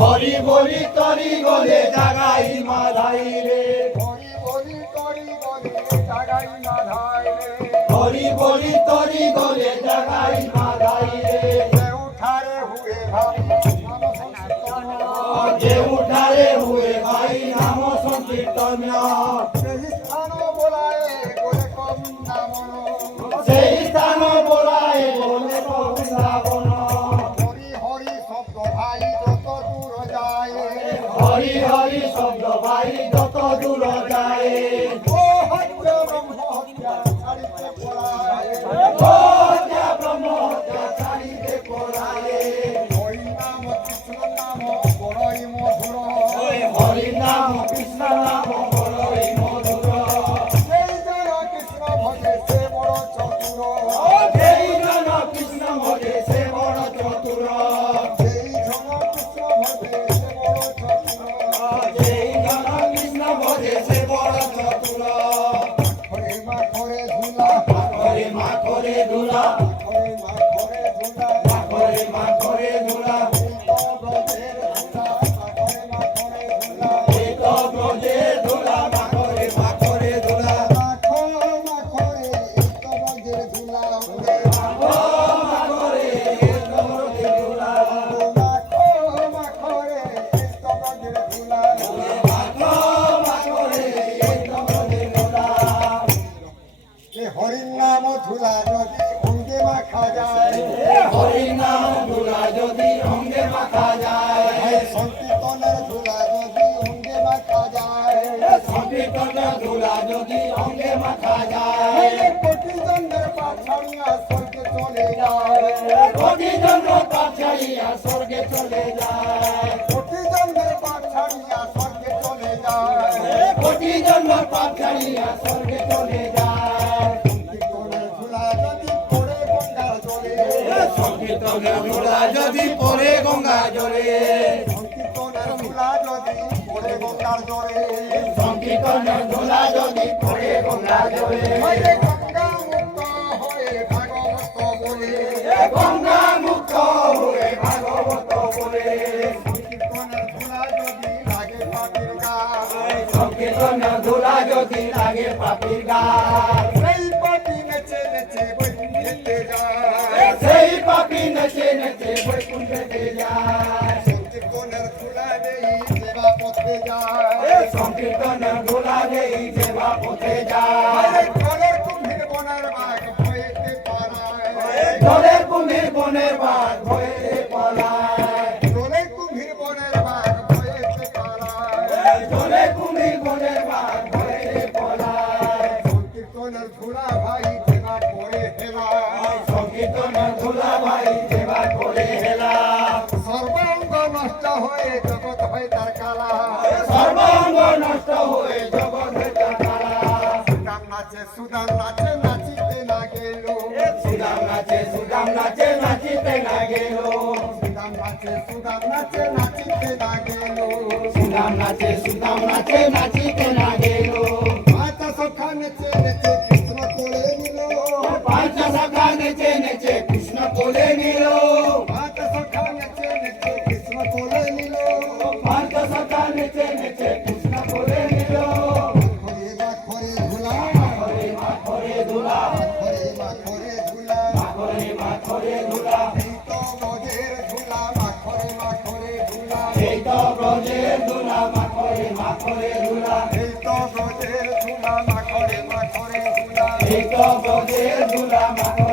হরি বলি তরি গলে জাগাই মাধাই রে হরি বলি তরি গলে জাগাই মাধাই রে যে উঠারে হুয়ে ভাই নাম সংকীর্তন সেই স্থান বোলায় বলে কম শ্রাবণ হরি হরি শব্দ ভাই যত দূর যায় হরি হরি শব্দ ভাই যত দূর যায় ও হত্যা ব্রহ্ম হত্যা ছাড়িতে পড়ায় ও হত্যা ব্রহ্ম হত্যা ছাড়িতে পড়ায় হরি নাম কৃষ্ণ নাম বড়ই মধুর হরি নাম কৃষ্ণ নাম বড়ই মধুর সেই জন কৃষ্ণ ভজে সে বড় চতুর সেই জন কৃষ্ণ ভজে সে বড় চতুর সেই জন কৃষ্ণ ভজে সে বড় চতুর সেই জন কৃষ্ণ ভজে সে বড় চতুর হরে মা করে ধুলা হরে মা করে ধুলা হরে মা করে ধুলা হরে মা করে ধুলা হরির নাম ধুলা যদি অঙ্গে মাখা যায় হরির নাম ধুলা যদি অঙ্গে মাখা যায় সংকীর্তনের ধুলা যদি অঙ্গে মাখা যায় সংকীর্তনের ধুলা যদি অঙ্গে মাখা যায় কোটি জন্মের পাপ ছাড়িয়া স্বর্গে চলে যায় কোটি জন্মের পাপ ছাড়িয়া স্বর্গে চলে যায় কোটি জন্মের পাপ ছাড়িয়া স্বর্গে চলে যায় কোটি জন্মের পাপ ছাড়িয়া স্বর্গে চলে যায় সংকীর্তনের ধুলা যদি পড়ে গঙ্গা জলে সংকীর্তনের ধুলা যদি পড়ে গঙ্গার জলে সংকীর্তনের ধুলা যদি পড়ে গঙ্গা জলে গঙ্গা মুক্ত হয়ে ভাগবত বলে গঙ্গা মুক্ত হয়ে ভাগবত বলে সংকীর্তনের ধুলা যদি লাগে পাপির গায়ে সংকীর্তনের ধুলা যদি লাগে পাপির গায়ে সেই পাপি নেচে নেচে বৈকুণ্ঠে যায় সেই পাপি নেচে নেচে বৈকুণ্ঠে যায় সংকীর্তনের ধুলা দেই সেবা পথে যায় সংকীর্তনের ধুলা দেই সেবা পথে যায় জলের কুম্ভীর বনের বাঘ ভয়েতে পালায় জলের কুম্ভীর বনের বাঘ ভয়েতে পালায় জলের কুম্ভীর বনের বাঘ ভয়েতে পালায় জলের কুম্ভীর বনের বাঘ ভয়েতে পালায় সংকীর্তনের ধুলা ভাই সেবা করে হেলা সংকীর্তনের ধুলা ভাই সেবা করে হেলা সর্বাঙ্গ নষ্ট হয়ে জগৎ হয় তার কালা সর্বাঙ্গ নষ্ট হয়ে জগৎ হয় তার কালা সুদাম নাচে নাচিতে না গেল সুদাম নাচে নাচিতে না গেল সুদাম নাচে নাচিতে না গেল সুদাম নাচে নাচিতে না গেল পাঁচা সখা নেচে নেচে কৃষ্ণ কোলে নিল পাঁচা সখা নেচে নেচে কৃষ্ণ কোলে নিল পাঁচা সখা নেচে নেচে কৃষ্ণ কোলে নিল পাঁচা সখা নেচে নেচে কৃষ্ণ কোলে নিল হরে মা করে ধুলা হরে মা করে ধুলা হরে মা করে ধুলা হরে মা করে ধুলা এই তো ব্রজের ধুলা মা করে ধুলা এই তো ব্রজের ধুলা মা করে ধুলা এই তো ব্রজের ধুলা মা করে ধুলা এই তো ব্রজের ধুলা মা